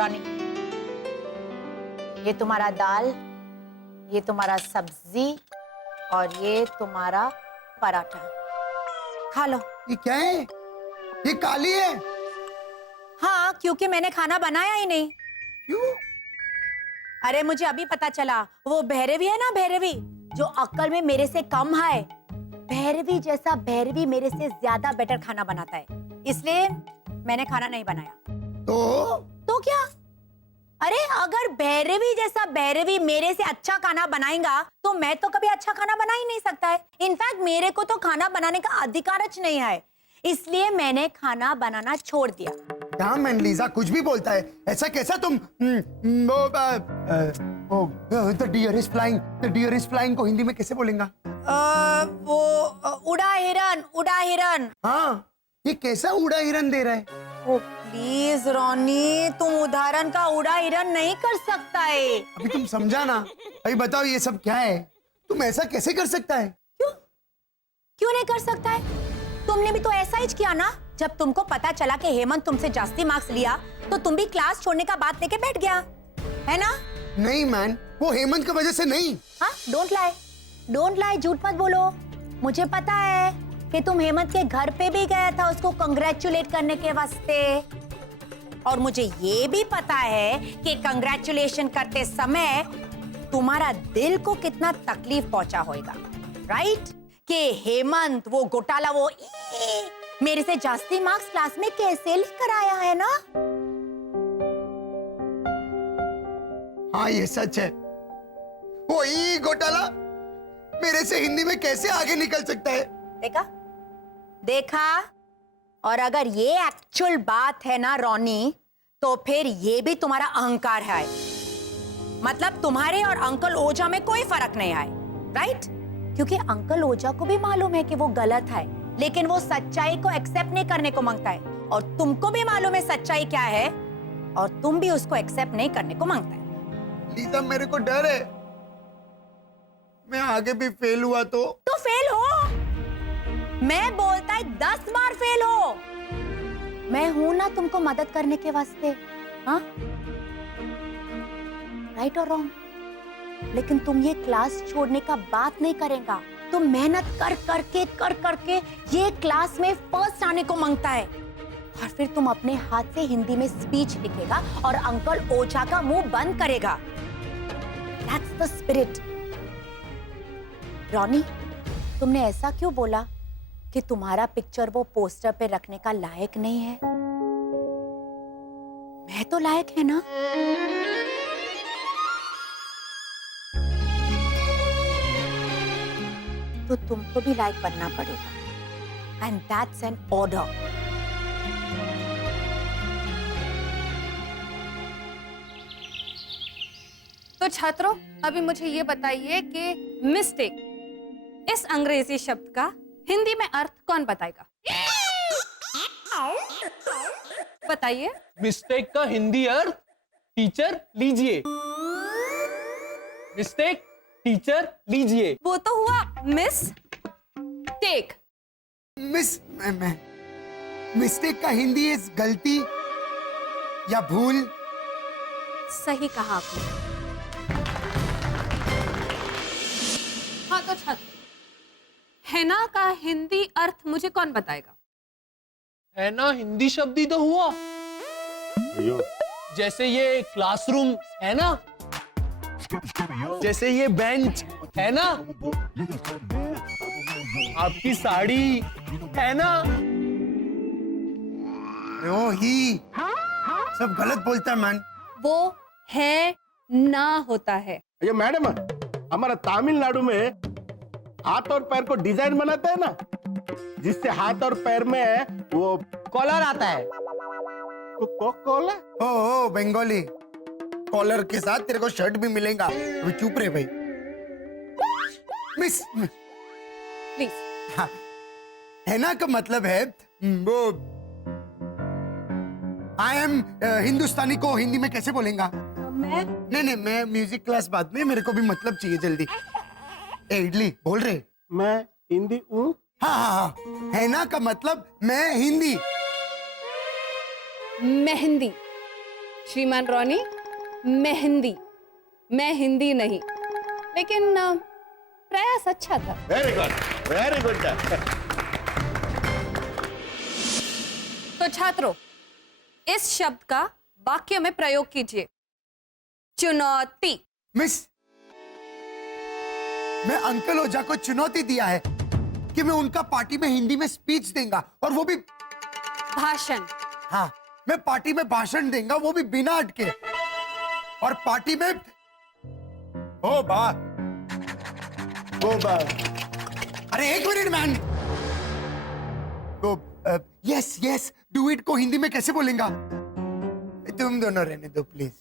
रानी, ये तुम्हारा दाल, ये तुम्हारा सब्जी और ये तुम्हारा पराठा, खा लो। ये क्या है? ये काली है। हाँ, क्योंकि मैंने खाना बनाया ही नहीं। क्यों? अरे मुझे अभी पता चला, वो भैरवी है ना, भैरवी जो अक्ल में मेरे से कम है, भैरवी जैसा भैरवी मेरे से ज्यादा बेटर खाना बनाता है, इसलिए मैंने खाना नहीं बनाया। तो क्या? अरे अगर भैरवी जैसा भैरवी मेरे से अच्छा खाना बनाएगा तो मैं तो कभी अच्छा खाना बना ही नहीं सकता है। इनफैक्ट मेरे को तो खाना बनाने का अधिकार नहीं है, इसलिए मैंने खाना बनाना छोड़ दिया। क्या मैन लीजा कुछ भी बोलता है, ऐसा कैसा तुम the deer is flying, the deer is flying को हिंदी में कैसे बोलेगा? वो उड़ा हिरन, उड़ा हिरन। हाँ, ये कैसा उड़ा हिरन दे रहा है? ओ प्लीज रॉनी, तुम उदाहरण का उड़ा हिरन नहीं कर सकता है। अभी तुम समझा ना। अभी बताओ ये सब क्या है? तुम ऐसा कैसे कर सकता है? क्यों नहीं कर सकता है? तुमने भी तो ऐसा ही किया ना, जब तुमको पता चला कि हेमंत तुमसे जास्ती मार्क्स लिया तो तुम भी क्लास छोड़ने का बात लेके बैठ गया, है ना? नहीं मैन, वो हेमंत की वजह से नहीं। हाँ, डोंट लाई, झूठ मत बोलो। मुझे पता है कि तुम हेमंत के घर पे भी गया था उसको कंग्रेचुलेट करने के वास्ते, और मुझे ये भी पता है कि कंग्रेचुलेशन करते समय तुम्हारा दिल को कितना तकलीफ पहुंचा होगा, राइट? कि हेमंत वो घोटाला वो मेरे से जास्ती मार्क्स क्लास में कैसे लेकर आया, है ना? हाँ ये सच है। वो घोटाला मेरे से हिंदी में कैसे आगे निकल सकता है? देखा? और अगर ये एक्चुअल बात है ना रॉनी, तो फिर ये भी तुम्हारा अहंकार है। मतलब तुम्हारे और अंकल ओझा में कोई फर्क नहीं है, राइट? क्योंकि अंकल ओझा को भी मालूम है कि वो गलत है, लेकिन वो सच्चाई को एक्सेप्ट नहीं करने को मांगता है, और तुमको भी मालूम है सच्चाई क्या है, और तुम भी उसको एक्सेप्ट नहीं करने को मांगता है। लीजा मेरे को डर है, मैं आगे भी फेल हुआ तो फेल हो। मैं बोलता है 10 बार फेल हो, मैं हूं ना तुमको मदद करने के वास्ते, हाँ? राइट और रॉन्ग? लेकिन तुम ये क्लास छोड़ने का बात नहीं करेगा, तुम मेहनत कर करके ये क्लास में फर्स्ट आने को मांगता है, और फिर तुम अपने हाथ से हिंदी में स्पीच लिखेगा और अंकल ओझा का मुंह बंद करेगा। That's the spirit. रॉनी, तुमने ऐसा क्यों बोला कि तुम्हारा पिक्चर वो पोस्टर पे रखने का लायक नहीं है? मैं तो लायक है ना? तो तुमको भी लायक बनना पड़ेगा, एंड दैट्स एन ऑर्डर। तो छात्रों, अभी मुझे ये बताइए कि मिस्टेक इस अंग्रेजी शब्द का हिंदी में अर्थ कौन बताएगा? बताइए। मिस्टेक का हिंदी अर्थ टीचर लीजिए। मिस्टेक टीचर लीजिए। वो तो हुआ मिस टेक। मिस्टेक का हिंदी इज गलती या भूल। सही कहा आपने। हाँ तो छात्र, हैना का हिंदी अर्थ मुझे कौन बताएगा? है ना, हिंदी शब्द ही तो हुआ। जैसे ये क्लासरूम है ना, जैसे ये बेंच है ना, आपकी साड़ी है ना। ओ ही सब गलत बोलता है मैन। वो है ना होता है। ये मैडम, हमारा तमिलनाडु में हाथ और पैर को डिजाइन बनाते हैं ना, जिससे हाथ और पैर में वो कॉलर आता है। कॉलर? ओ बंगाली कॉलर के साथ तेरे को शर्ट भी मिलेगा। अभी चुप रहे भाई। Miss please. हाँ, है ना का मतलब है वो आई एम हिंदुस्तानी को हिंदी में कैसे बोलेगा? नहीं, मैं म्यूजिक क्लास बाद में, मेरे को भी मतलब चाहिए जल्दी। इडली बोल रहे? मैं हिंदी हूँ। हाँ, है ना का मतलब मैं हिंदी। मेहंदी। श्रीमान रॉनी, मेहंदी, मैं हिंदी नहीं, लेकिन प्रयास अच्छा था। Very good, very good. तो छात्रों, इस शब्द का वाक्य में प्रयोग कीजिए। चुनौती। मिस, मैं अंकल ओझा को चुनौती दिया है कि मैं उनका पार्टी में हिंदी में स्पीच देंगा, और वो भी भाषण। हाँ, मैं पार्टी में भाषण देंगा, वो भी बिना अटके, और पार्टी में ओ बात वो बात। अरे एक मिनट मैन। तो यस यस डू इट को हिंदी में कैसे बोलेंगा? तुम दोनों रहने दो प्लीज।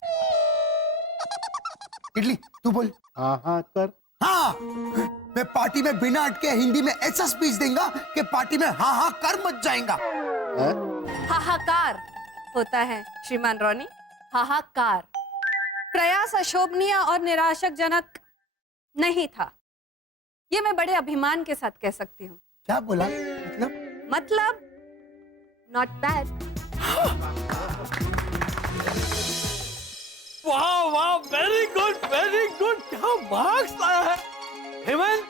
इडली तू बोल। हाँ कर। हाँ, मैं पार्टी में बिना अटके हिंदी में ऐसा स्पीच देंगा कि पार्टी में हाँ हाँ कर मच जाएगा। हाहाकार होता है श्रीमान रॉनी, हाहाकार। प्रयास अशोभनीय और निराशकजनक नहीं था, ये मैं बड़े अभिमान के साथ कह सकती हूँ। क्या बोला? मतलब नॉट बैड। वाह वाह, वेरी गुड वेरी गुड। क्या मार्क्स लाया है हेमंत,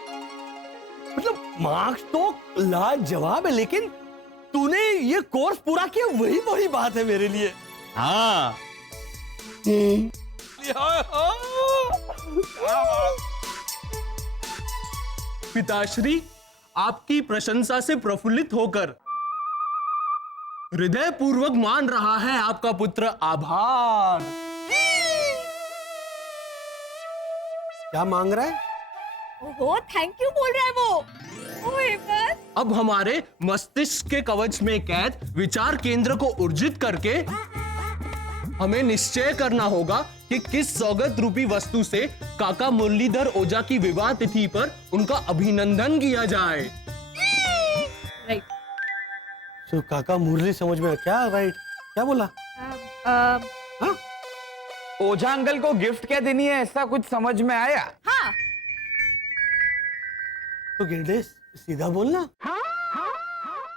मतलब मार्क्स तो लाजवाब है, लेकिन तूने ये कोर्स पूरा किया वही बड़ी बात है मेरे लिए। हाँ पिताश्री, आपकी प्रशंसा से प्रफुल्लित होकर हृदय पूर्वक मान रहा है आपका पुत्र आभार। क्या मांग रहा है? ओहो, थैंक यू बोल रहा है वो। ओए बस। अब हमारे मस्तिष्क के कवच में कैद विचार केंद्र को ऊर्जित करके हमें निश्चय करना होगा कि किस सौगत रूपी वस्तु से काका मुरलीधर ओझा की विवाह तिथि पर उनका अभिनंदन किया जाए। राइट। तो काका मुरली समझ में क्या? राइट, क्या बोला? हाँ? ओझा अंकल को गिफ्ट क्या देनी है, ऐसा कुछ समझ में आया? हाँ। तो गेंडे सीधा बोलना।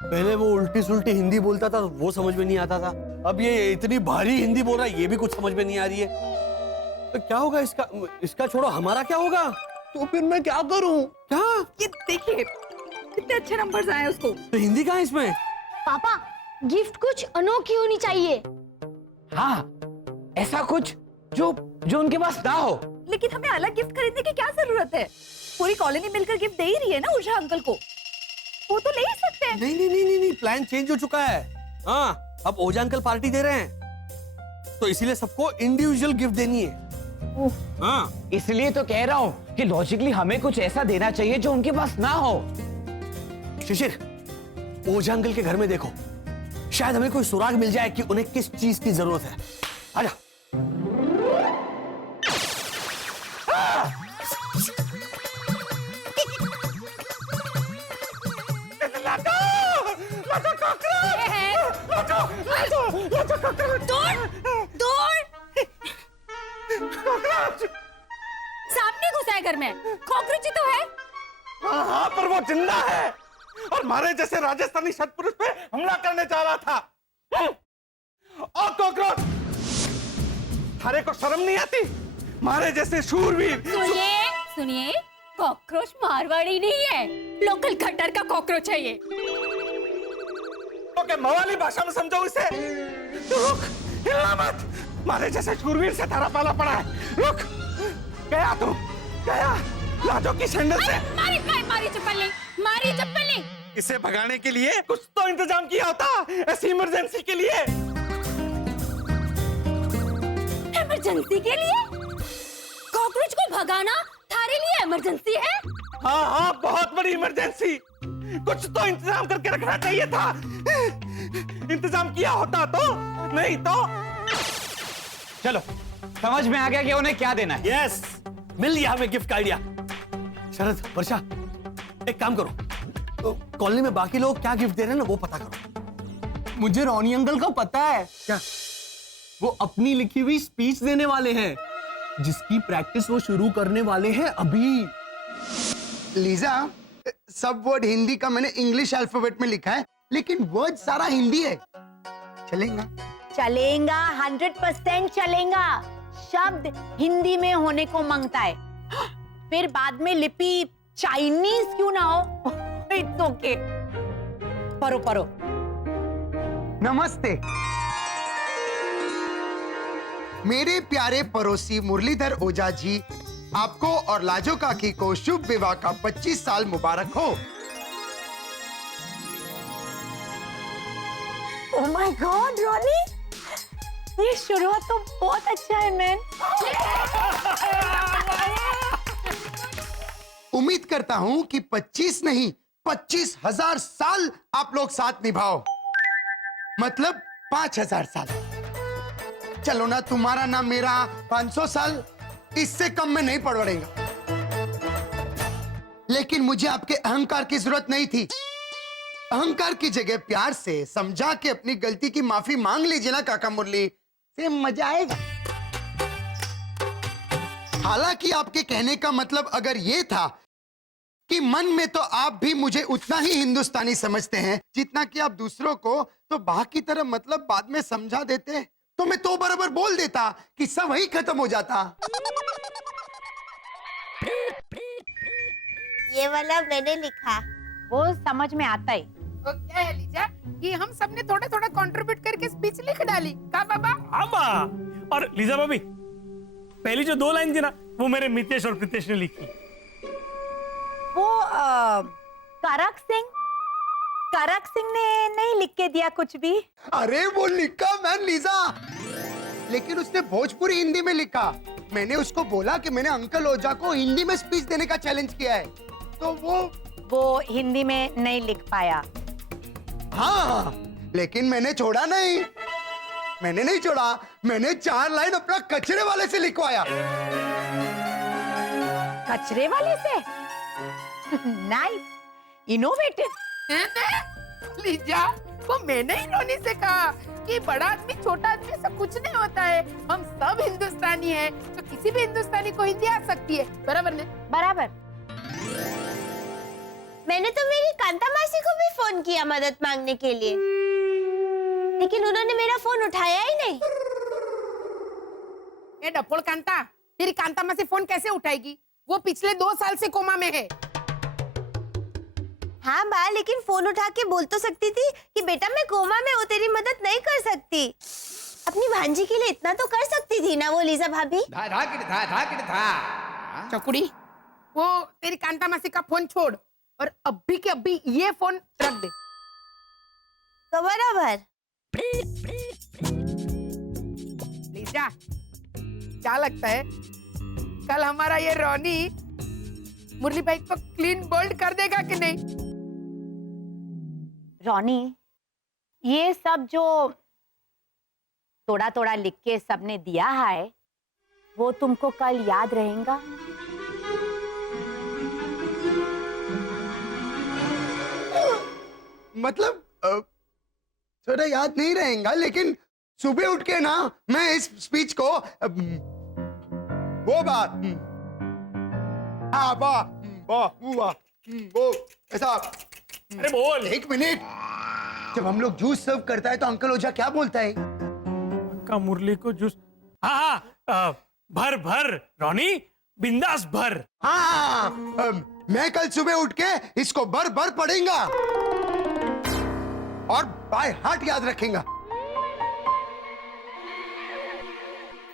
पहले वो उल्टी सुल्टी हिंदी बोलता था, वो समझ में नहीं आता था। अब ये इतनी भारी हिंदी बोल रहा है, ये भी कुछ समझ में नहीं आ रही है। तो क्या होगा इसका? इसका छोड़ो, हमारा क्या होगा? तो फिर मैं क्या करूं? क्या? ये देखिए कितने अच्छे नंबर्स आए उसको। तो हिंदी कहाँ है इसमें? पापा, गिफ्ट कुछ अनोखी होनी चाहिए। हाँ, ऐसा कुछ जो जो उनके पास ना हो। लेकिन हमें अलग गिफ्ट खरीदने की क्या जरूरत है? पूरी कॉलोनी मिलकर गिफ्ट दे ही रही है ना ओझा अंकल को, वो तो ले ही सकते हैं। नहीं नहीं नहीं नहीं नहीं, प्लान चेंज हो चुका है। हाँ, अब ओझा अंकल पार्टी दे रहे हैं, तो इसीलिए सबको इंडिविजुअल गिफ्ट देनी है। हाँ, इसलिए तो कह रहा हूँ कि लॉजिकली हमें कुछ ऐसा देना चाहिए जो उनके पास ना हो। शिशिर, ओझा अंकल के घर में देखो, शायद हमें कोई सुराग मिल जाए कि उन्हें किस चीज की जरूरत है। आजा। सामने घुसा है घर में, कॉकरोच ही तो है। हाँ, पर वो जिंदा है और मारे जैसे राजस्थानी सतपुरुष पे हमला करने जा रहा था। और कॉकरोच, थारे को शर्म नहीं आती? मारे जैसे शूरवीर। सुनिए सुनिए, कॉकरोच मारवाड़ी नहीं है, लोकल खट्टर का कॉकरोच है ये। तो क्या मवाली भाषा में समझो इसे? तो रुक, हिलना मत। मारे जैसे शूरवीर से थारा पाला पड़ा है। रुक, गया तू, गया लाजो की सैंडल से। मारी चप्पल नहीं, मारी चप्पल नहीं। इसे भगाने के लिए कुछ तो इंतजाम किया होता, ऐसी इमरजेंसी के लिए। इमरजेंसी के लिए? कॉकरोच को भगाना थारे लिए इमरजेंसी है? हाँ हाँ, बहुत बड़ी इमरजेंसी। कुछ तो इंतजाम करके रखना चाहिए था। इंतजाम किया होता तो, नहीं तो। चलो, समझ में आ गया कि उन्हें क्या देना है। यस, मिल गया हमें गिफ्ट का आइडिया। शरद, वर्षा, एक काम करो, तो कॉलोनी में बाकी लोग क्या गिफ्ट दे रहे हैं ना, वो पता करो। मुझे रॉनी अंकल का पता है। क्या? वो अपनी लिखी हुई स्पीच देने वाले हैं, जिसकी प्रैक्टिस वो शुरू करने वाले हैं अभी। लीजा, सब वर्ड हिंदी का मैंने इंग्लिश अल्फाबेट में लिखा है, लेकिन वर्ड सारा हिंदी है। चलेगा? चलेगा, 100% चलेगा। शब्द हिंदी में होने को मांगता है, फिर बाद में लिपि चाइनीज क्यों ना हो। It's okay. पढ़ो पढ़ो। नमस्ते। मेरे प्यारे पड़ोसी मुरलीधर ओझा जी, आपको और लाजो काकी को शुभ विवाह का 25 साल मुबारक हो। ओह माय गॉड रॉनी, ये शुरुआत तो बहुत अच्छा है मैन। उम्मीद करता हूं कि 25 नहीं 25,000 साल आप लोग साथ निभाओ, मतलब 5,000 साल। चलो ना, तुम्हारा ना मेरा 500 साल, इससे कम में नहीं पड़ेगा। लेकिन मुझे आपके अहंकार की जरूरत नहीं थी। अहंकार की जगह प्यार से समझा के अपनी गलती की माफी मांग लीजिए ना काका मुरली, से मजा आएगा। हालांकि आपके कहने का मतलब अगर ये था कि मन में तो आप भी मुझे उतना ही हिंदुस्तानी समझते हैं जितना कि आप दूसरों को, तो बाकी तरह मतलब बाद में समझा देते तो मैं तो बराबर बोल देता कि सब वही खत्म हो जाता। ये वाला मैंने लिखा। वो समझ में आता है। तो क्या है लीजा कि हम सबने थोड़ा थोड़ा कंट्रीब्यूट करके स्पीच लिख डाली का बाबा। हाँ, और लीजा भाभी पहली जो 2 लाइन थी ना, वो मेरे मितेश और प्रीतेश ने लिखी। वो करक सिंह ने नहीं लिख के दिया कुछ भी। अरे वो लिखा मैन लीजा, लेकिन उसने भोजपुरी हिंदी में लिखा। मैंने उसको बोला कि मैंने अंकल ओझा को हिंदी में स्पीच देने का चैलेंज किया है, तो वो हिंदी में नहीं लिख पाया। हाँ, लेकिन मैंने छोड़ा नहीं। मैंने नहीं छोड़ा, मैंने 4 लाइन अपना कचरे वाले से लिखवाया। कचरे वाले से? Nice, innovative. लीजा, वो मैंने ही रोनी से कहा कि बड़ा आदमी छोटा आदमी से कुछ नहीं होता है, हम सब हिंदुस्तानी हैं, तो किसी भी हिंदुस्तानी को हिंदी आ सकती है। बराबर ने? बराबर। मैंने तो मेरी कांता मासी को भी फोन किया मदद मांगने के लिए, लेकिन उन्होंने मेरा फोन उठाया ही नहीं। ये डपोल कांता, तेरी कांता मासी फोन कैसे उठाएगी? वो पिछले 2 साल से कोमा में है। हाँ बा, लेकिन फोन उठा के बोल तो सकती थी कि बेटा मैं कोमा में हूँ, तेरी मदद नहीं कर सकती। अपनी भांजी के लिए इतना तो कर सकती थी ना वो लीजा भाभी। चकुड़ी, वो तेरी कांता मासी का फोन छोड़ और अभी के अभी ये फोन रख दे। तो बराबर। लीजा, क्या लगता है कल हमारा ये रोनी मुरली भाई को क्लीन बोल्ड कर देगा कि नहीं? रॉनी, ये सब जो थोड़ा थोड़ा लिख के सबने दिया है, वो तुमको कल याद रहेगा? मतलब थोड़ा याद नहीं रहेगा, लेकिन सुबह उठ के ना मैं इस स्पीच को वो बात वो ऐसा। अरे बोल। 1 मिनट, जब हम लोग जूस सर्व करता है तो अंकल ओझा क्या बोलता है? का मुरली को जूस। हाँ, भर भर रोनी, बिंदास भर। हाँ, मैं कल सुबह उठ के इसको भर भर पढ़ेगा और बाय हार्ट याद रखेगा।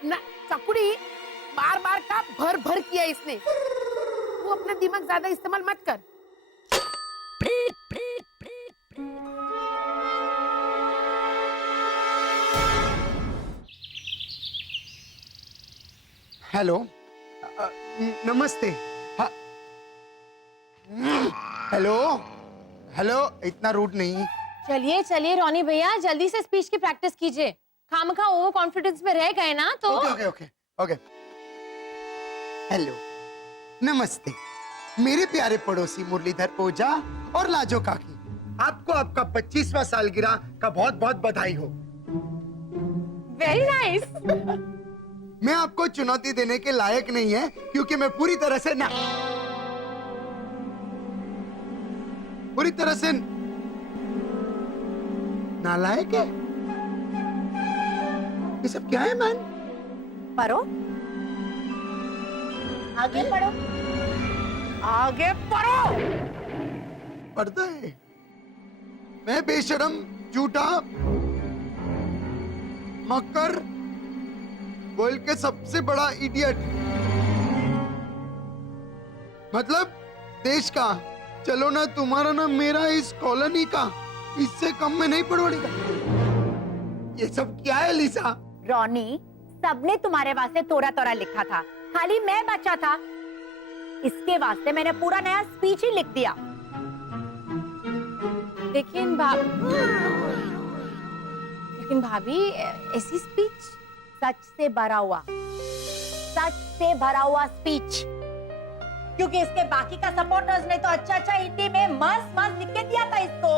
ना चकुड़ी, बार बार का भर भर किया इसने। वो अपना दिमाग ज्यादा इस्तेमाल मत कर। हेलो, नमस्ते। हेलो हेलो, इतना रूड नहीं। चलिए चलिए रोनी भैया, जल्दी से स्पीच की प्रैक्टिस कीजिए। खामखा ओवर कॉन्फिडेंस में रह गए ना तो। Okay okay okay okay. Hello, नमस्ते मेरे प्यारे पड़ोसी मुरलीधर ओझा और लाजो काकी, आपको आपका 25वां सालगिरह का बहुत बहुत बधाई हो। Very nice. मैं आपको चुनौती देने के लायक नहीं है क्योंकि मैं पूरी तरह से नालायक है। ये सब क्या है मैन? पढ़ो, आगे पढ़ो, आगे पढ़ो। पढ़ता है। मैं बेशरम, झूठा, मक्कर, वर्ल्ड के सबसे बड़ा इडियट, मतलब देश का, चलो ना तुम्हारा ना मेरा, इस कॉलोनी का, इससे कम में नहीं पढ़ोड़ेगा। ये सब क्या है लिसा? रॉनी, सबने तुम्हारे वास्ते थोड़ा थोड़ा लिखा था, खाली मैं बचा था। इसके वास्ते मैंने पूरा नया स्पीच ही लिख दिया। लेकिन भाभी ऐसी स्पीच सच से भरा हुआ, सच से भरा हुआ स्पीच, क्योंकि इसके बाकी का सपोर्टर्स ने तो अच्छा अच्छा हिंदी में मस्त मस्त लिख के दिया था इसको,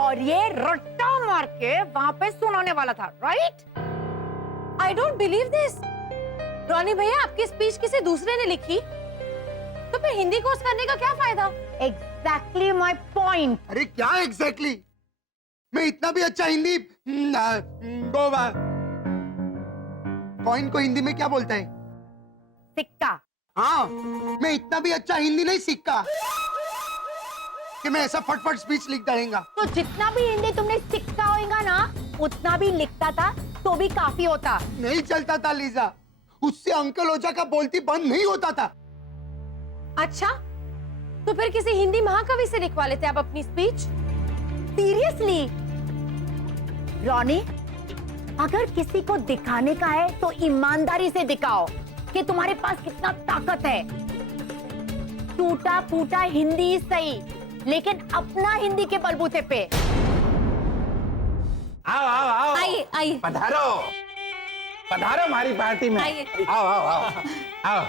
और ये रट्टा मार के वहां पे सुनाने वाला था, right? I don't believe this. Ronnie भैया, आपकी स्पीच किसी दूसरे ने लिखी, तो फिर हिंदी कोर्स करने का क्या फायदा? Exactly my point. अरे क्या एग्जैक्टली? मैं इतना भी अच्छा हिंदी, कॉइन को हिंदी में क्या बोलता है? सिक्का। हाँ, मैं इतना भी अच्छा हिंदी नहीं सीखा कि मैं ऐसा फटफट स्पीच लिख डालेगा। तो जितना भी हिंदी तुमने सीखा होगा ना, उतना भी लिखता था तो भी काफी होता। नहीं चलता था लीजा, उससे अंकल ओझा का बोलती बंद नहीं होता था। अच्छा, तो फिर किसी हिंदी महाकवि से लिखवा लेते आप अपनी स्पीच? सीरियसली रॉनी, अगर किसी को दिखाने का है तो ईमानदारी से दिखाओ कि तुम्हारे पास कितना ताकत है। टूटा फूटा हिंदी सही, लेकिन अपना हिंदी के बलबूते पे। आओ आओ आओ, आइए आइए पधारो पधारो हमारी पार्टी में। आइए। आओ आओ आओ आओ।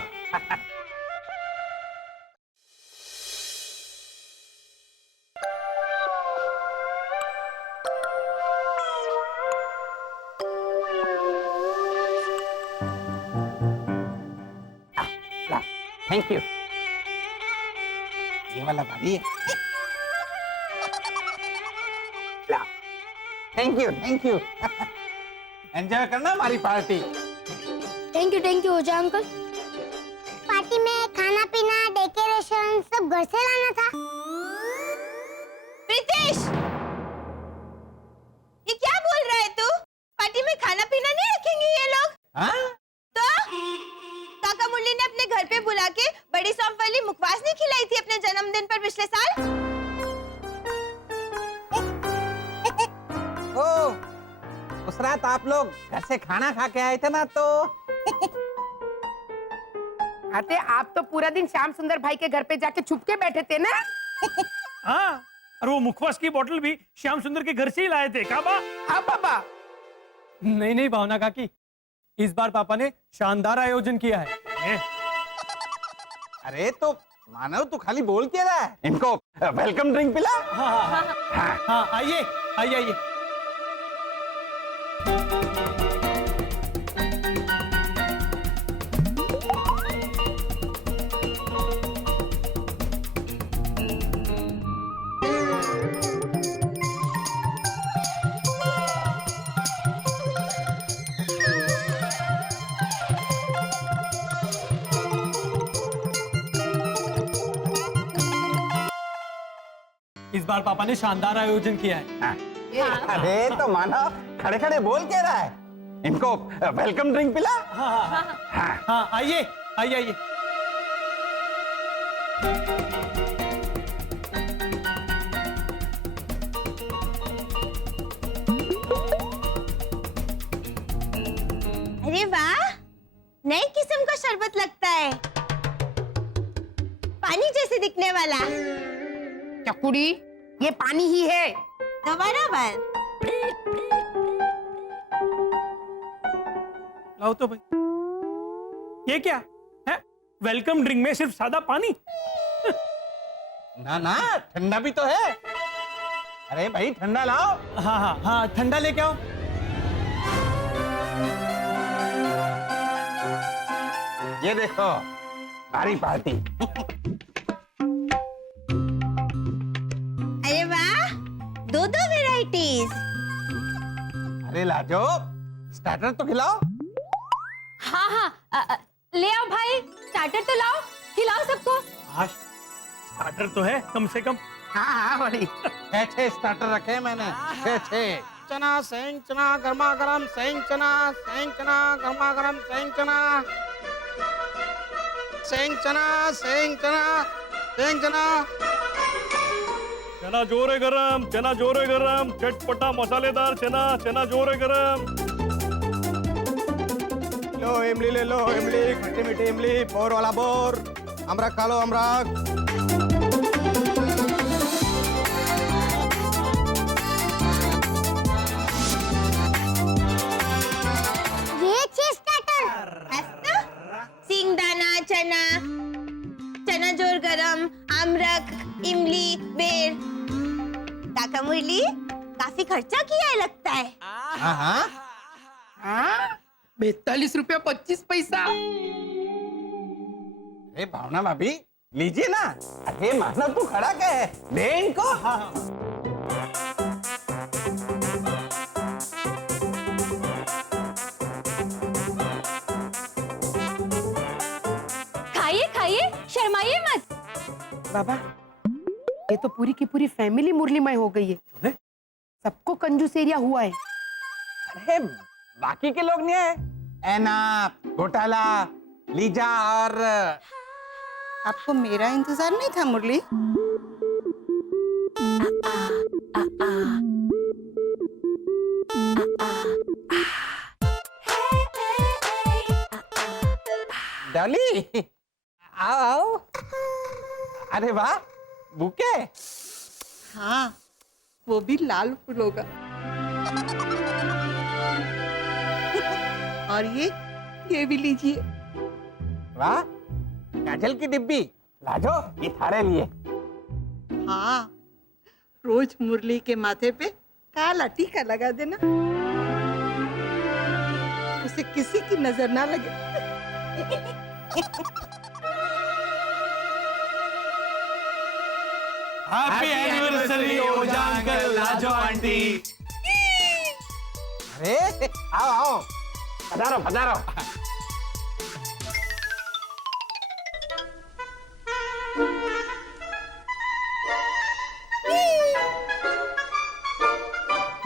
Thank you. ये वाला भाभी है। थैंक यू एंजॉय करना हमारी party. Thank you Ojha uncle. Party में खाना पीना, डेकोरेशन सब घर से लाना था। प्रीतेश, ये क्या बोल रहा है तू? पार्टी में खाना पीना नहीं रखेंगे ये लोग? हाँ? तो काका मुरली ने अपने घर पे बुला के बड़ी सौंफ वाली मुखवास नहीं खिलाई थी अपने जन्मदिन पर पिछले साल? उस रात आप लोग घर से खाना खा के आए थे ना, तो आते आप तो पूरा दिन श्याम सुंदर भाई के घर पे जाके छुप के बैठे थे ना? हाँ, और वो मुखवास की बोतल भी श्याम सुंदर के घर से ही लाए थे। काबा? हाँ पापा। नहीं भावना काकी, इस बार पापा ने शानदार आयोजन किया है। अरे तो मानव तो खाली बोल के रहा है। इनको वेलकम ड्रिंक पिला। हाँ, आइए आइए आइए। इस बार पापा ने शानदार आयोजन किया है। अरे तो मानव खड़े खड़े बोल के रहा है। इनको वेलकम ड्रिंक पिला। हाँ, आइए आइए आइए। अरे वाह, नई किस्म का शरबत लगता है, पानी जैसे दिखने वाला। चकुड़ी, ये पानी ही है। तो बराबर। लाओ तो भाई, ये क्या है? वेलकम ड्रिंक में सिर्फ सादा पानी? ना ना, ठंडा भी तो है। अरे भाई ठंडा लाओ। हाँ, ठंडा लेके आओ। ये देखो हमारी पार्टी। अरे वाह, दो वैरायटीज। अरे लाजो, स्टार्टर तो खिलाओ। हाँ हाँ, ले आओ भाई, स्टार्टर तो लाओ, खिलाओ सबको। आज स्टार्टर तो है कम से कम। हाँ हाँ बड़ी, 6 स्टार्टर रखे हैं मैंने, 6। चना सेंग चना गर्मा गर्म सेंग चना गर्मा गर्म सेंग चना सेंग चना सेंग चना सेंग चना। चना जोरे गरम, चना जोरे गरम, चटपटा मसालेदार चना, चना जोरे गरम। लो इमली ले लो, इमली खट्टी मीठी इमली, बोर वाला बोर। अमरख खा लो अमरख। ये 6 स्टार्टर सिंगदाना चना चना जोर गरम अमरख इमली बेर। काका मुरली काफी खर्चा किया है लगता है। हाँ हाँ, हाँ 42 रुपया 25 पैसा। अरे भावना भाभी लीजिए ना। अरे मानव तू खड़ा क्या है, दे इनको। खाइए खाइए, शर्माइए मत। बाबा ये तो पूरी की पूरी फैमिली मुरलीमय हो गई है। सबको कंजूस एरिया हुआ है। अरे बाकी के लोग नहीं है, ऐना घोटाला लीजा और आपको मेरा इंतजार नहीं था मुरली? डॉली आओ आओ। अरे वाह बुके। हाँ वो भी लाल फूलों का। और ये भी लीजिए। वाह काजल की डिब्बी लाजो, ये थारे लिए। हाँ रोज मुरली के माथे पे काला टीका लगा देना, उसे किसी की नजर ना लगे। हैप्पी एनिवर्सरी ओजा अंकल, लाजो आंटी। अरे आओ आओ, पधारो पधारो।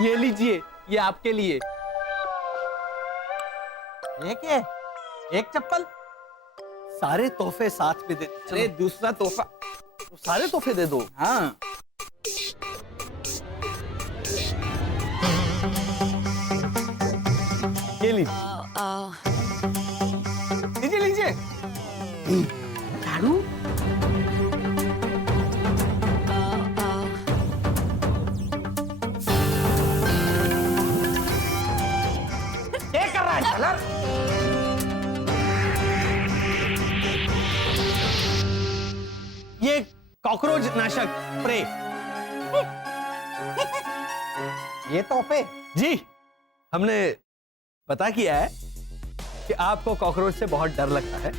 ये लीजिए, ये आपके लिए। ये क्या, एक चप्पल? सारे तोहफे साथ में दे। अरे दूसरा तोहफा। तो सारे तोहफे दे दो। हाँ ये लीजिए। लीजिए लीजिए। झाड़ू क्या कर रहा है झालर? ये कॉकरोच नाशक स्प्रे। ये तोहफे? जी हमने पता किया है कि आपको कॉकरोच से बहुत डर लगता है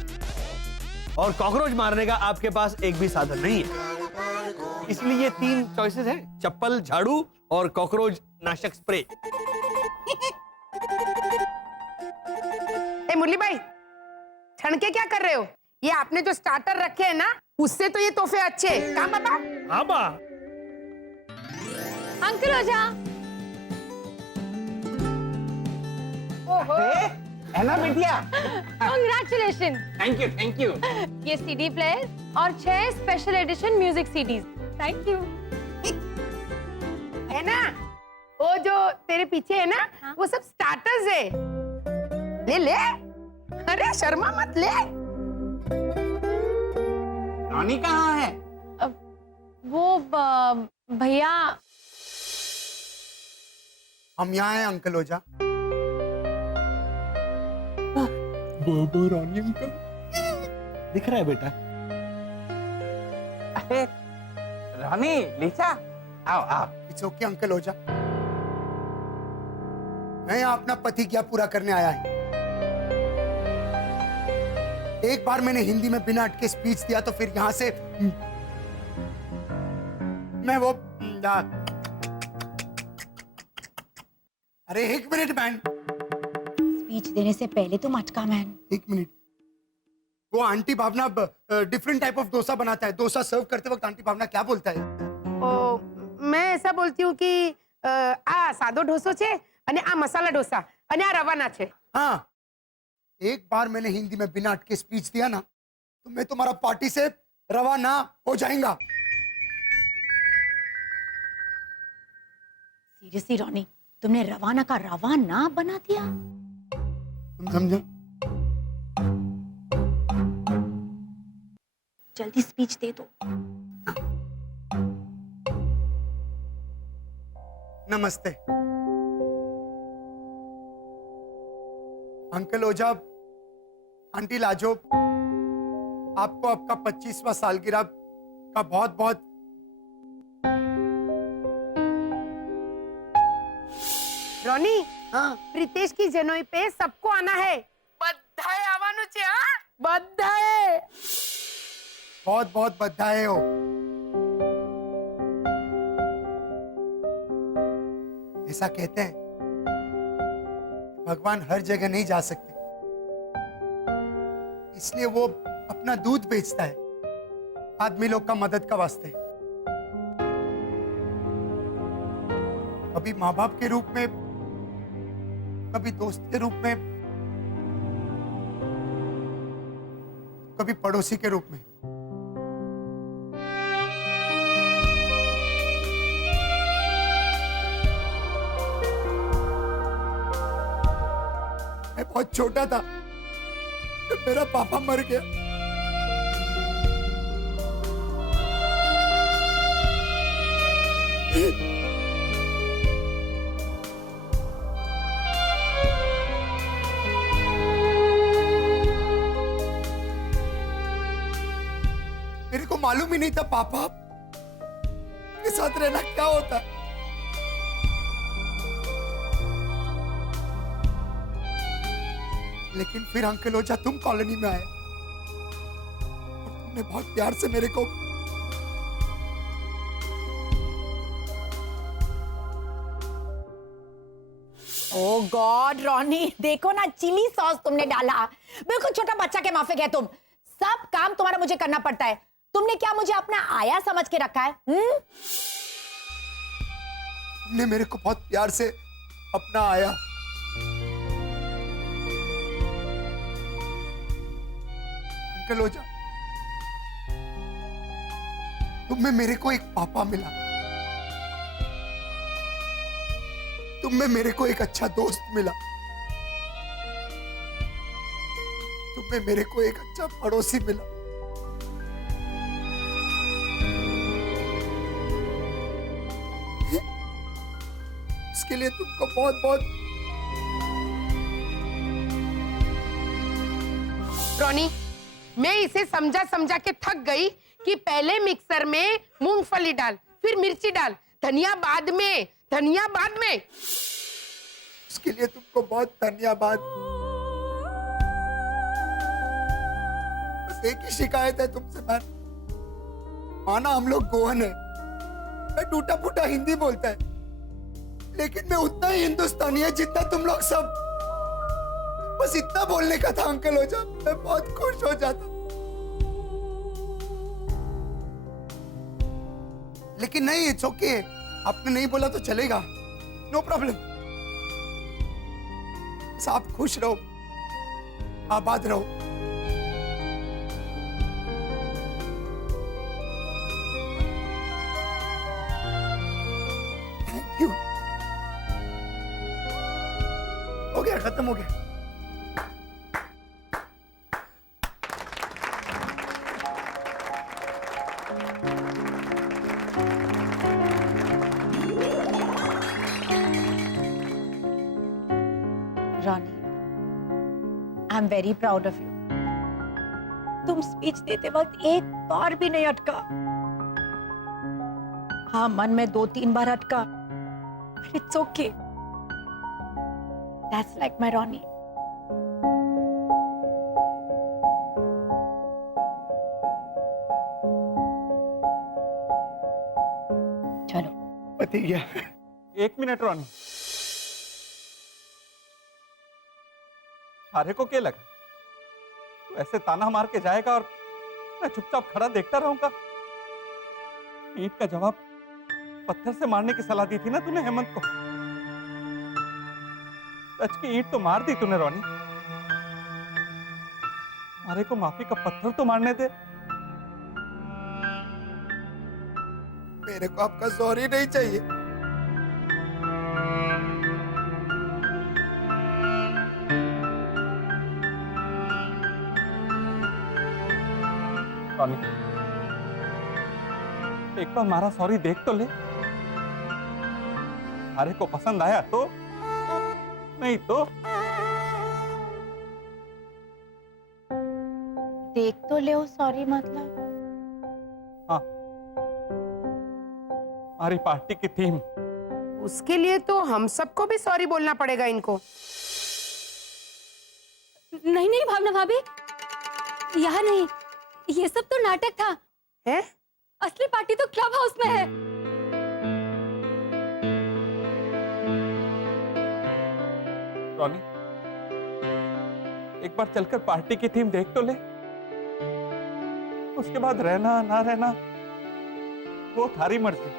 और कॉकरोच मारने का आपके पास एक भी साधन नहीं है, इसलिए ये 3 चॉइसेस हैं, चप्पल, झाड़ू और कॉकरोच नाशक स्प्रे। ए मुरली भाई, छण के क्या कर रहे हो? ये आपने जो स्टार्टर रखे हैं ना, उससे तो ये तोहफे अच्छे हैं। कहाँ पापा? हाँ बा। अंकल ओझा, है ना बिटिया? कांग्रेचुलेशन। Thank you. ये सीडी प्लेयर और 6 special edition music CDs. Thank you. है ना, वो जो तेरे पीछे है ना, वो सब स्टार्टर्स है। ले ले, अरे शर्मा मत ले। रॉनी कहाँ है? वो भैया हम यहाँ हैं अंकल ओझा। दिख रहा है बेटा? अरे रॉनी लीजा आओ आओ। इट्स ओके अंकल ओझा, मैं यहाँ अपना प्रतिज्ञा पूरा करने आया है। एक बार मैंने हिंदी में बिना अटके स्पीच दिया तो फिर यहाँ से मैं वो अरे एक मिनट मैन, स्पीच देने से पहले तुम अटका मैन। एक मिनट, वो aunty Bhavna different type of dosa बनाता है। डोसा सर्व करते वक्त आंटी भावना क्या बोलता है? ओ, मैं ऐसा बोलती हूँ कि आ सादो ढोસો છે અને આ મસાલા ઢોસા અને આ રવાના છે। हाँ, एक बार मैंने हिंदी में बिना अटके स्पीच दिया ना तो मैं तुम्हारा पार्टी से रवाना हो जाएगा। सीरियसली रॉनी, तुमने रवाना का रवाना बना दिया। तुम समझो? जल्दी स्पीच दे दो। नमस्ते अंकल ओझा, आंटी लाजो, आपको आपका 25वां सालगिरह का बहुत बहुत રોની, हाँ, પ્રિતેશ की जनोई पे सबको आना है। બધાએ આવવાનું છે, હા? બધાએ। बहुत बहुत बधाई हो। ऐसा कहते हैं भगवान हर जगह नहीं जा सकते, इसलिए वो अपना दूध बेचता है आदमी लोग का मदद का वास्ते। कभी माँ बाप के रूप में, कभी दोस्त के रूप में, कभी पड़ोसी के रूप में। मैं बहुत छोटा था जब मेरा पापा मर गया। मेरे को मालूम ही नहीं था पापा के साथ रहना क्या होता है। लेकिन फिर अंकल ओझा तुम कॉलोनी में आए और तुमने बहुत प्यार से मेरे को ओ गॉड रॉनी, देखो ना चिली सॉस तुमने डाला। बिल्कुल छोटा बच्चा के माफिक है तुम। सब काम तुम्हारा मुझे करना पड़ता है। तुमने क्या मुझे अपना आया समझ के रखा है? तुमने मेरे को बहुत प्यार से अपना आया। अंकल ओझा, तुम में मेरे को एक पापा मिला, तुम में मेरे को एक अच्छा दोस्त मिला, तुम में मेरे को एक अच्छा पड़ोसी मिला। इसके लिए तुमको बहुत बहुत। रोनी, मैं इसे समझा समझा के थक गई कि पहले मिक्सर में मूंगफली डाल, फिर मिर्ची डाल, धनिया बाद में, धनिया बाद में। उसके लिए तुमको बहुत धन्यवाद। बस एक ही शिकायत है तुमसे मैन, माना हम लोग गोवन है, मैं टूटा फूटा हिंदी बोलता है, लेकिन मैं उतना ही हिंदुस्तानी है जितना तुम लोग सब। बस इतना बोलने का था अंकल ओझा, मैं बहुत खुश हो जाता। लेकिन नहीं, इट्स ओके, आपने नहीं बोला तो चलेगा, नो प्रॉब्लम। बस आप खुश रहो, आबाद रहो। Thank you. हो गया, खत्म हो गया। Ronnie, I am very proud of you. तुम स्पीच देते वक्त एक बार भी नहीं अटका। हाँ, मन में 2-3 बार अटका, but it's okay. That's like my Ronnie. चलो, पति गया। एक मिनट रोनी, थारे को क्या लगा तू ऐसे ताना मार के जाएगा और मैं चुपचाप खड़ा देखता रहूंगा? ईंट का जवाब पत्थर से मारने की सलाह दी थी ना तूने हेमंत को। सच की ईंट तो मार दी तूने रोनी, मारे को माफी का पत्थर तो मारने दे। मेरे को आपका सॉरी नहीं चाहिए। रोनी, एक बार हमारा सॉरी देख तो ले। थारे को पसंद आया तो, नहीं तो देख तो ले सॉरी मतलब। हाँ, हमारी पार्टी की थीम। उसके लिए तो हम सबको भी सॉरी बोलना पड़ेगा इनको। नहीं नहीं भावना भाभी, यहाँ नहीं, ये सब तो नाटक था। है? असली पार्टी तो क्लब हाउस में है। रोनी, एक बार चलकर पार्टी की थीम देख तो ले। उसके बाद रहना ना रहना वो थारी मर्जी।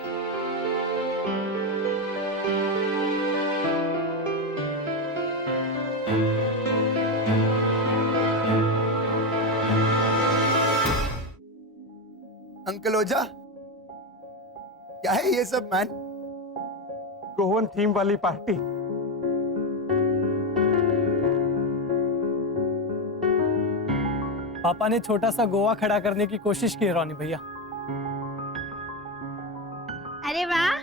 अंकल ओझा, क्या है ये सब मैन? गोवन थीम वाली पार्टी। पापा ने छोटा सा गोवा खड़ा करने की कोशिश की है रोनी भैया। अरे वाह,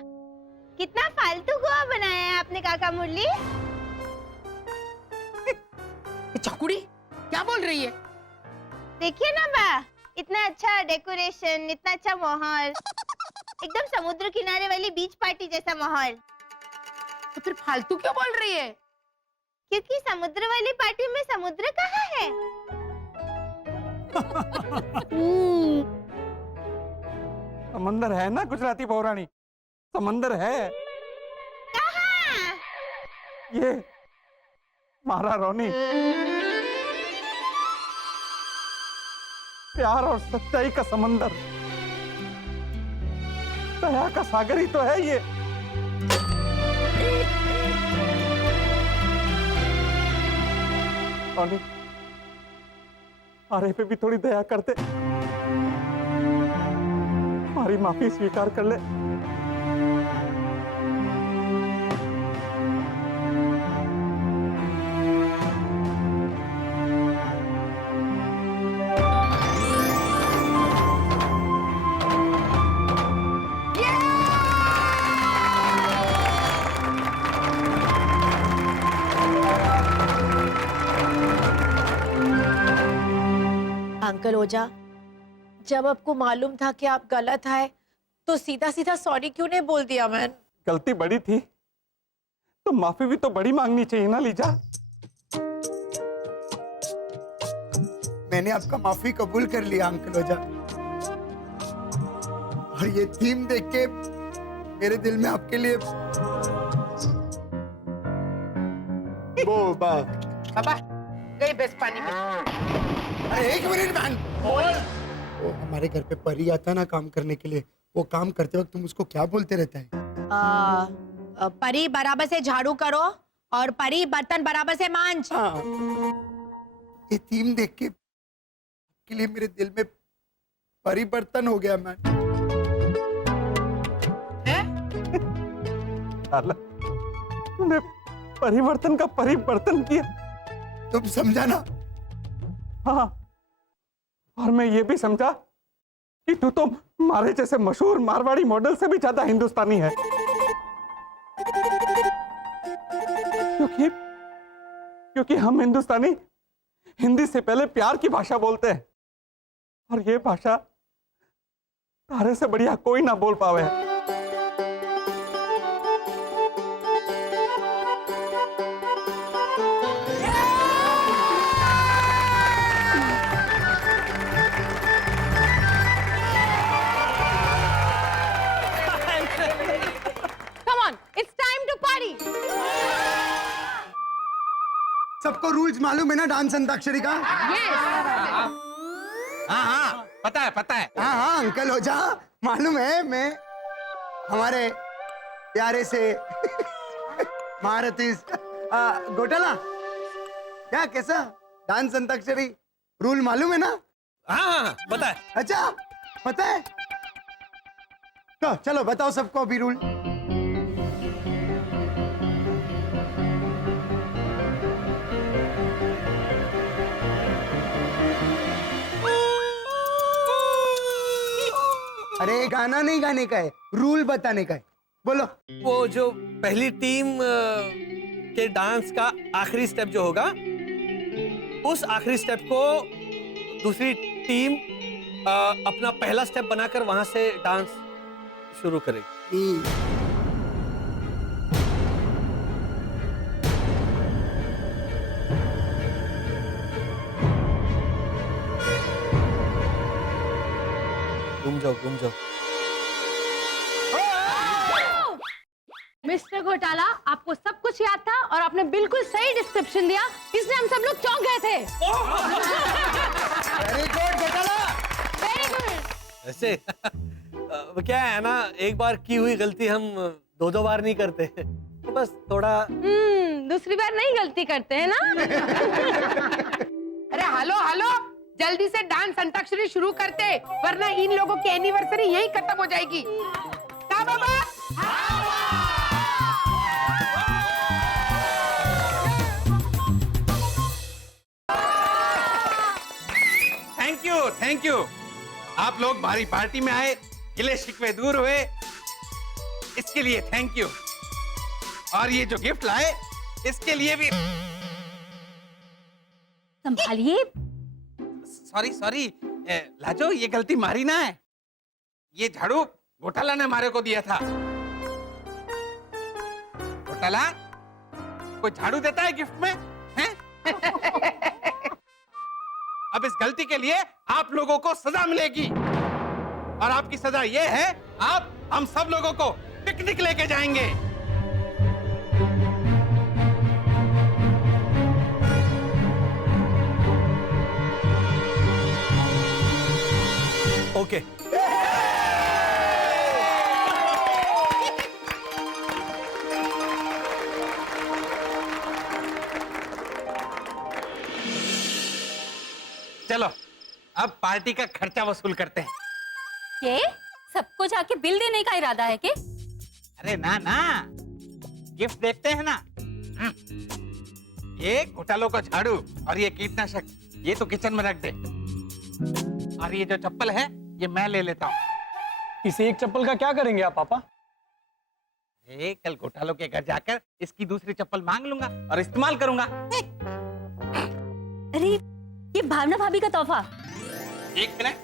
कितना फालतू गोवा बनाया है आपने काका मुरली। ये चकुड़ी क्या बोल रही है? देखिए ना बा, इतना अच्छा डेकोरेशन, इतना अच्छा माहौल, एकदम समुद्र किनारे वाली बीच पार्टी जैसा माहौल। तो फिर फालतू क्यों बोल रही है? क्योंकि समुद्र वाली पार्टी में समुद्र कहाँ है? समंदर है ना गुजराती पौराणी, समंदर है। कहाँ? ये मारा रोनी, प्यार और सच्चाई का समंदर, दया का सागर ही तो है ये। रोनी, हमारे पे भी थोड़ी दया करते, हमारी माफी स्वीकार कर ले। अंकल ओझा, जब आपको मालूम था कि आप गलत है तो सीधा सीधा सॉरी क्यों नहीं बोल दिया? मैंने गलती बड़ी थी तो माफी भी तो बड़ी मांगनी चाहिए ना लीजा। मैंने आपका माफी कबूल कर लिया अंकल ओझा, और ये थीम देख के मेरे दिल में आपके लिए वो बाबा गई बेस पानी में। अरे एक मिनट मैन, वो हमारे घर पे परी आता ना काम करने के लिए, वो काम करते वक्त तुम उसको क्या बोलते रहता है? परी बराबर से झाड़ू करो और परी बर्तन बराबर से मांज। हाँ, ये थीम देख के लिए मेरे दिल में परिवर्तन हो गया मैन। तूने परिवर्तन का परिवर्तन किया, तुम समझा ना? हाँ, और मैं ये भी समझा कि तू तो हमारे जैसे मशहूर मारवाड़ी मॉडल से भी ज्यादा हिंदुस्तानी है, क्योंकि हम हिंदुस्तानी हिंदी से पहले प्यार की भाषा बोलते हैं, और ये भाषा तारे से बढ़िया कोई ना बोल पावे। Come on, it's time to party. सबको रूल्स मालूम है ना डांस अंताक्षरी का? हाँ पता है हाँ हाँ अंकल हो जा, मालूम है। मैं हमारे प्यारे से महारथी घोटाला, क्या कैसा डांस अंताक्षरी रूल मालूम है ना? हाँ पता है। अच्छा पता है, तो चलो बताओ सबको अभी रूल। अरे गाना नहीं गाने का है, रूल बताने का है, बोलो। वो जो पहली टीम के डांस का आखिरी स्टेप जो होगा, उस आखिरी स्टेप को दूसरी टीम अपना पहला स्टेप बनाकर वहां से डांस शुरू करेगी। घूम जाओ। मिस्टर घोटाला, आपको सब कुछ याद था और आपने बिल्कुल सही डिस्क्रिप्शन दिया, इसलिए हम सब लोग चौंक गए थे। वेरी गुड घोटाला। Very good. ऐसे क्या है ना, एक बार की हुई गलती हम दो बार नहीं करते, तो बस थोड़ा दूसरी बार नहीं गलती करते हैं ना। अरे हेलो, जल्दी से डांस अंताक्षरी शुरू करते, वरना इन लोगों की एनिवर्सरी यही खत्म हो जाएगी। का बाबा? Thank you. आप लोग हमारी पार्टी में आए, गिले शिकवे दूर हुए, इसके लिए थैंक यू। और ये जो गिफ्ट लाए, इसके लिए भी संभालिए। सॉरी लाजो, ये गलती मारी ना है, ये झाड़ू घोटाला ने हमारे को दिया था। घोटाला कोई झाड़ू देता है गिफ्ट में, हैं? अब इस गलती के लिए आप लोगों को सजा मिलेगी, और आपकी सजा ये है, आप हम सब लोगों को पिकनिक लेके जाएंगे। ओके। चलो अब पार्टी का खर्चा वसूल करते हैं। ये सबको जाके बिल देने का इरादा है क्या? अरे ना, गिफ्ट देखते हैं ना। ये घोटालों का झाड़ू और ये कीटनाशक, ये तो किचन में रख दे, और ये जो चप्पल है ये मैं ले लेता हूँ। इस एक चप्पल का क्या करेंगे आप पापा? कल घोटालों के घर जाकर इसकी दूसरी चप्पल मांग लूंगा और इस्तेमाल करूंगा। अरे ये भावना भाभी का तोहफा। एक मिनट,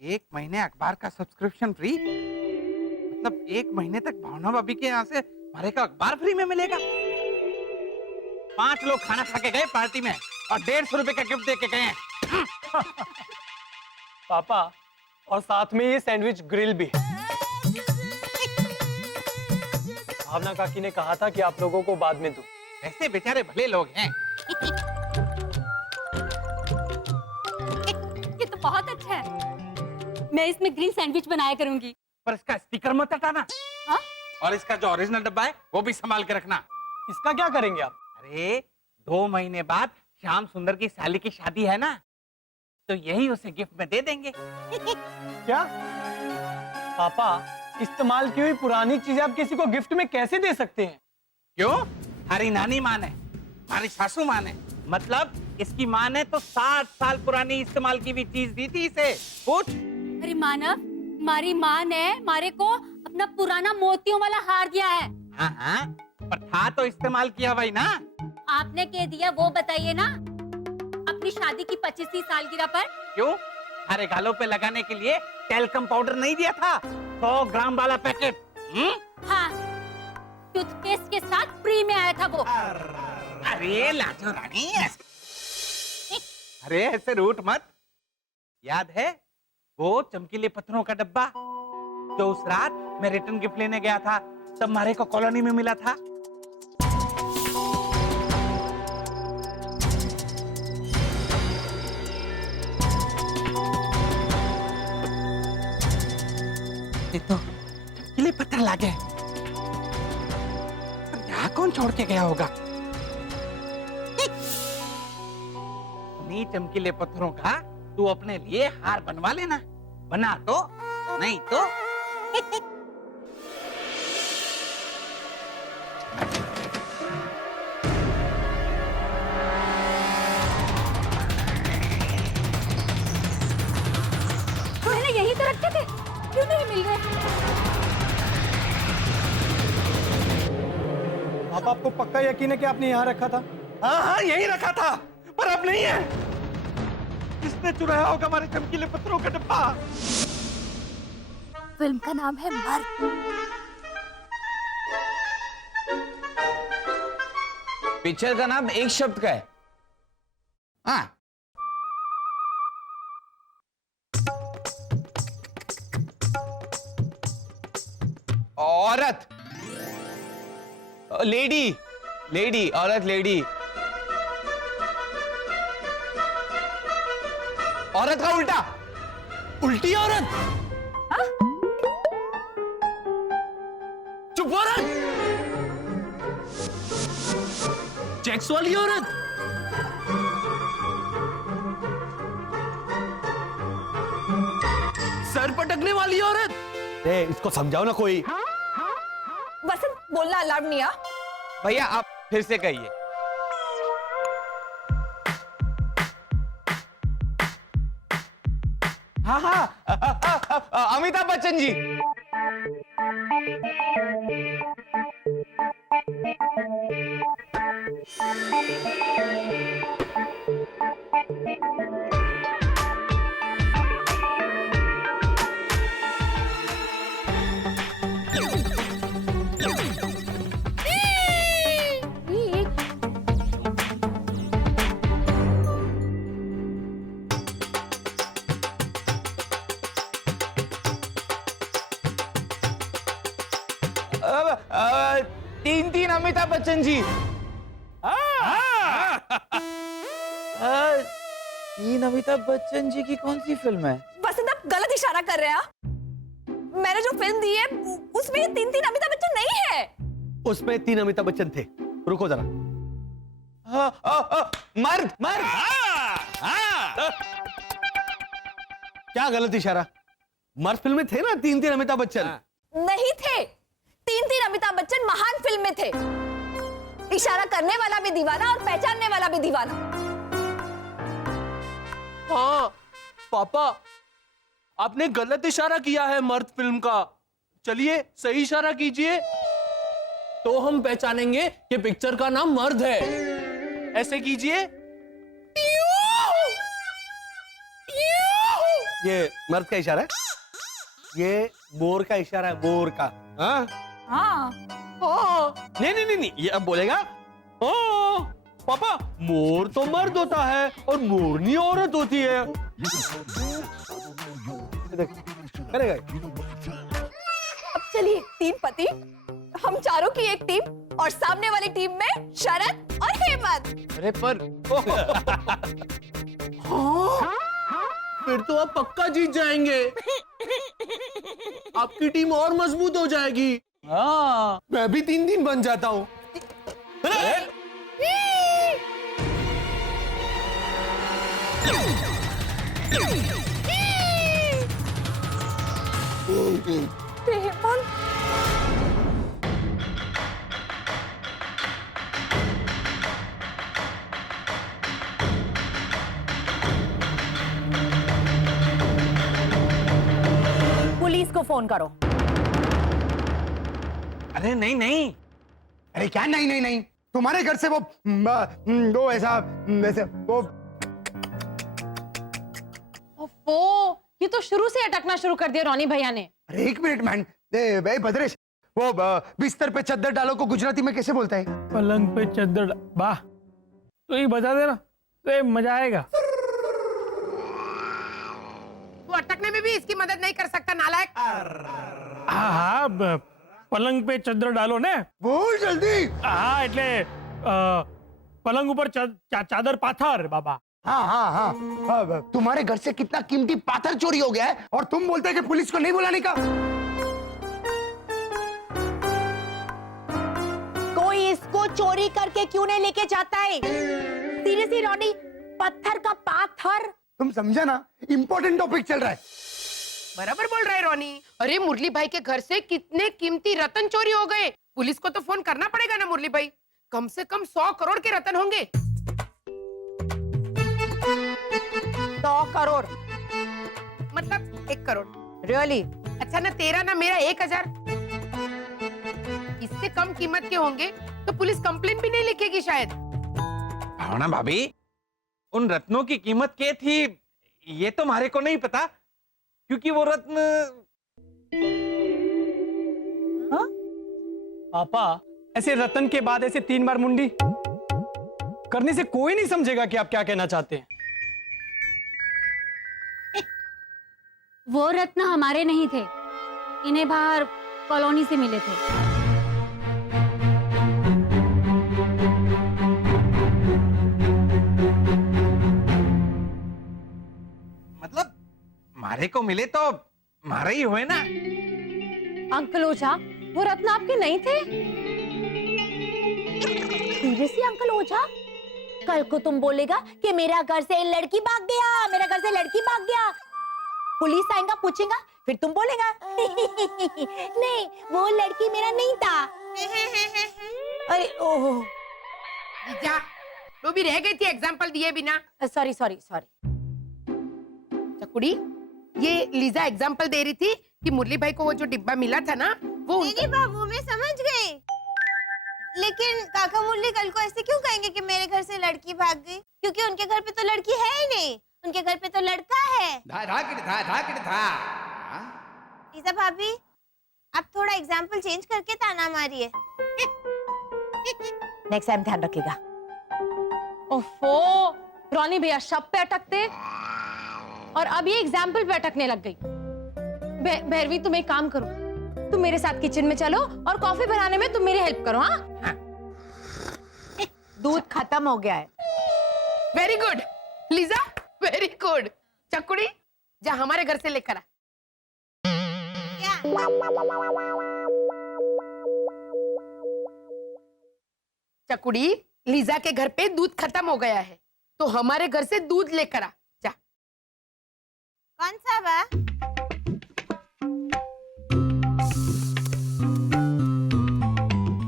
एक महीने अखबार का सब्सक्रिप्शन फ्री, मतलब एक महीने तक भावना भाभी के यहाँ से हमारे का अखबार फ्री में मिलेगा। 5 लोग खाना खा के गए पार्टी में और 150 रुपए का गिफ्ट दे के गए हैं। पापा, और साथ में ये सैंडविच ग्रिल भी है। भावना काकी ने कहा था कि आप लोगों को बाद में दूं। ऐसे बेचारे भले लोग हैं। ये तो बहुत अच्छा है, मैं इसमें ग्रिल सैंडविच बनाया करूंगी। पर इसका स्टिकर मत हटाना। हाँ? और इसका जो ओरिजिनल डब्बा है वो भी संभाल के रखना। इसका क्या करेंगे आप? अरे 2 महीने बाद श्याम सुंदर की साली की शादी है ना, तो यही उसे गिफ्ट में दे देंगे। क्या पापा, इस्तेमाल की हुई पुरानी चीजें आप किसी को गिफ्ट में कैसे दे सकते हैं? क्यों? हमारी नानी माँ ने, हमारी सासू माँ ने, मतलब इसकी माँ ने तो 60 साल पुरानी इस्तेमाल की हुई चीज दी थी इसे। पूछ। अरे मानव, हमारी माँ ने हमारे को अपना पुराना मोतियों वाला हार दिया है। हाँ, पर था तो इस्तेमाल किया भाई ना। आपने क्या दिया वो बताइए ना, अपनी शादी की 25वीं सालगिरह पर। क्यों? हमारे गालों पे लगाने के लिए टेल्कम पाउडर नहीं दिया था, 100 ग्राम वाला पैकेट। हाँ, टूथपेस्ट के साथ फ्री में आया था वो। अरे लाजो रानी, अरे ऐसे रूठ मत। याद है वो चमकीले पत्थरों का डब्बा जो उस रात मैं रिटर्न गिफ्ट लेने गया था तब मारे को कॉलोनी में मिला था। ये तो किले पत्थर लागे, पर यहाँ कौन छोड़ के गया होगा? नी चमकीले पत्थरों का तू अपने लिए हार बनवा लेना, बना तो नहीं तो मैंने यही तो रखे थे, क्यों नहीं मिल रहे? आप आपको पक्का यकीन है कि आपने यहाँ रखा था? हाँ हाँ यही रखा था, पर अब नहीं है। किसने चुराया होगा हमारे चमकीले पत्थरों का डब्बा? फिल्म का नाम है मर्द। पिक्चर का नाम एक शब्द का है। हाँ औरत, लेडी, लेडी, औरत, लेडी। औरत का उल्टा, उल्टी औरत। चुप औरत, चेक्स वाली औरत, सर पटकने वाली औरत। इसको समझाओ ना कोई। वसंत बोलना अलाउड नहीं है। भैया आप फिर से कहिए। हाँ हाँ, अमिताभ बच्चन जी। तीन तीन अमिताभ बच्चन जी। तीन अमिताभ बच्चन जी की कौन सी फिल्म है? वसंत आप गलत इशारा कर रहे हैं। मैंने जो फिल्म दी है उसमें ये तीन तीन अमिताभ बच्चन नहीं है। उसमें 3 अमिताभ बच्चन थे। रुको जरा। मर्द, मर्द। क्या गलत इशारा? मर्द फिल्म में थे ना 3 अमिताभ बच्चन। नहीं थे। तीन तीन अमिताभ बच्चन महान फिल्म में थे। इशारा करने वाला भी दीवाना और पहचानने वाला भी दीवाना। हाँ पापा, आपने गलत इशारा किया है मर्द फिल्म का। चलिए सही इशारा कीजिए तो हम पहचानेंगे कि पिक्चर का नाम मर्द है। ऐसे कीजिए। ये मर्द का इशारा है, ये मोर का इशारा है, मोर का। हाँ हाँ। नहीं नहीं नहीं नहीं, ये अब बोलेगा ओ पापा, मोर तो मर्द होता है और मोरनी औरत होती है। देख, करेगा। अब चलिए, तीन पति, हम चारों की एक टीम और सामने वाली टीम में शरद और हेमंत। अरे पर हाँ? फिर तो आप पक्का जीत जाएंगे। आपकी टीम और मजबूत हो जाएगी। हाँ, मैं भी 3 बन जाता हूँ। हेमंत, पुलिस को फोन करो। अरे नहीं नहीं, अरे क्या नहीं नहीं नहीं, तुम्हारे घर से वो ऐसा वैसे वो ओफो, ये तो शुरू से अटकना शुरू कर दिया रोनी भैया ने। अरे 1 मिनट मैन, भाई भद्रेश, वो बिस्तर पे चद्दर डालो को गुजराती में कैसे बोलता है? पलंग पे चद्दर वाह, तो ये बता देना तो मजा आएगा। तू अटकने में भी इसकी मदद नहीं कर सकता नालायक। हाँ हाँ, પલંગ पे ચદર ડાલો ને. बोल जल्दी। હા એટલે પલંગ ઉપર ચાદર પાથર બાબા. हाँ हाँ हाँ, अब तुम्हारे घर से कितना कीमती पाथर चोरी हो गया है और तुम बोलते हैं कि पुलिस को नहीं बुलाने का। कोई इसको चोरी करके क्यों नहीं लेके जाता है? सीरियसली रॉनी, पत्थर का पाथर। तुम समझा ना, इम्पोर्टेंट टॉपिक चल रहा है। बराबर बोल रहा है रोनी। अरे मुरली भाई के घर से कितने कीमती रतन चोरी हो गए। पुलिस को तो फोन करना पड़ेगा ना मुरली भाई। कम से कम 100 करोड़ के रतन होंगे। 100 करोड़ मतलब 1 करोड़। रियली? अच्छा ना तेरा ना मेरा 1000। इससे कम कीमत के होंगे तो पुलिस कंप्लेंट भी नहीं लिखेगी शायद। भावना भाभी, उन रत्नों की कीमत क्या थी ये तो हमारे को नहीं पता, क्योंकि वो रत्न। पापा, ऐसे रतन के बाद ऐसे 3 बार मुंडी करने से कोई नहीं समझेगा कि आप क्या कहना चाहते हैं। वो रत्न हमारे नहीं थे, इन्हें बाहर कॉलोनी से मिले थे। मतलब मारे को मिले तो मारे ही हुए ना। अंकल ओझा, वो रत्न आपके नहीं थे? सीरियसली अंकल ओझा? कल को तुम बोलेगा कि मेरा घर से लड़की भाग गया, मेरा घर से लड़की भाग गया, पुलिस आएगा पूछेगा, फिर तुम बोलेगा नहीं वो लड़की मेरा नहीं था। अरे ओह, जा, तो भी रह गई थी एग्जाम्पल दिए बिना। Sorry sorry sorry. चकुड़ी, ये लीजा एग्जाम्पल दे रही थी कि मुरली भाई को वो जो डिब्बा मिला था ना वो नहीं बाबू, मैं समझ गई, लेकिन काका मुरली कल को ऐसे क्यों कहेंगे कि मेरे घर से लड़की भाग गई? क्योंकि उनके घर पे तो लड़की है ही नहीं, उनके घर पे तो लड़का है। लीजा भाभी, आप थोड़ा एग्जाम्पल चेंज करके ताना मारिए। नेक्स्ट टाइम ध्यान रखिएगा। ओफो, रॉनी भैया शब पे अटकते और अब ये एग्जाम्पल पे अटकने लग गई। भैरवी, तुम एक काम करो, तुम मेरे साथ किचन में चलो और कॉफी बनाने में तुम मेरी हेल्प करो। हाँ, दूध खत्म हो गया है। Very good Lisa, very good. चकुड़ी, जा हमारे घर से लेकर आ। चकुड़ी, लीजा के घर पे दूध खत्म हो गया है तो हमारे घर से दूध लेकर आ जा। कौन सा बा?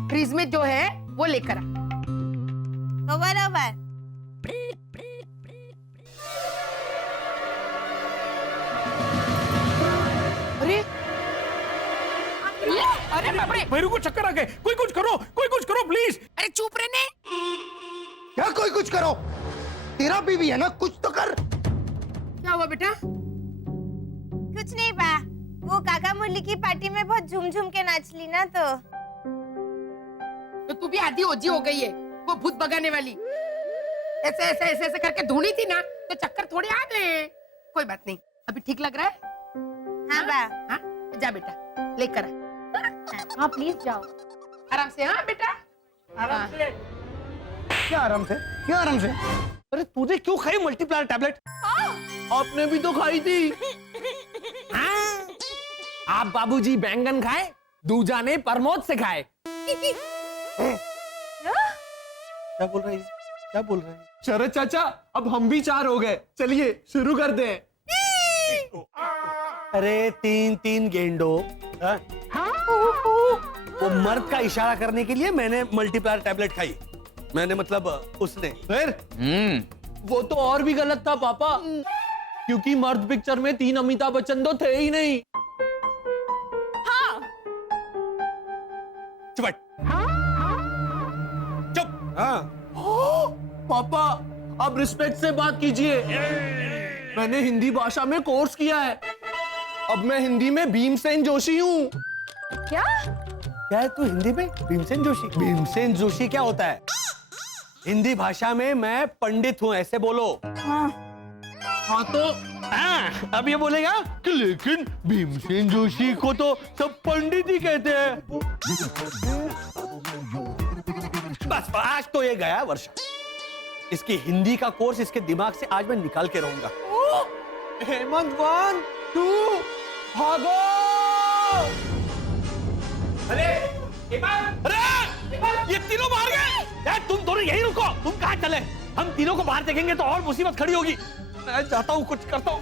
फ्रिज में जो है वो लेकर आ। बराबर। अरे अरे बाप रे, मेरे को चक्कर आ गए। कोई कुछ करो प्लीज। अरे चुप रहने। क्या कोई कुछ करो? तेरा बीवी है ना, कुछ तो कर। क्या हुआ बेटा? कुछ नहीं बा, वो काका मुरली की पार्टी में बहुत झूम झूम के नाच ली ना, तो तू भी आधी ओजी हो गई है, वो भूत भगाने वाली। ऐसे ऐसे ऐसे ऐसे करके ढूंढी थी ना तो चक्कर थोड़े आ गए। कोई बात नहीं, अभी ठीक लग रहा है? हाँ बा। हाँ, जा बेटा लेकर आ। हाँ प्लीज जाओ। आराम से। हाँ बेटा, आराम से। क्या आराम से? क्या आराम से? अरे तूने क्यों खाई मल्टीप्लायर टैबलेट? आपने भी तो खाई थी। आप बाबूजी बैंगन खाए, दूजा ने प्रमोद से खाए। क्या बोल रही? क्या बोल रहे हैं? शरद चाचा, अब हम भी 4 हो गए, चलिए शुरू कर दें। अरे 3 गेंडो। वो मर्द का इशारा करने के लिए मैंने मल्टीप्लायर टैबलेट खाई। मैंने मतलब उसने। फिर वो तो और भी गलत था पापा, क्योंकि मर्द पिक्चर में 3 अमिताभ बच्चन तो थे ही नहीं। चुप। चुप। हाँ। पापा, आप रिस्पेक्ट से बात कीजिए। मैंने हिंदी भाषा में कोर्स किया है, अब मैं हिंदी में भीमसेन जोशी हूँ। क्या? क्या है तू हिंदी में? भीमसेन जोशी? भीमसेन जोशी क्या होता है? हिंदी भाषा में मैं पंडित हूँ, ऐसे बोलो। हाँ तो अब ये बोलेगा कि लेकिन भीमसेन जोशी को तो सब पंडित ही कहते हैं। बस आज तो ये गया वर्षा। इसकी हिंदी का कोर्स इसके दिमाग से आज मैं निकाल के रहूंगा। हेमंत 1 2 भागो। अरे ये तीनों बाहर गए। यार तुम दोनों यही रुको। तुम कहाँ चले? हम तीनों को बाहर देखेंगे तो और मुसीबत खड़ी होगी। मैं जाता हूँ, कुछ करता हूँ।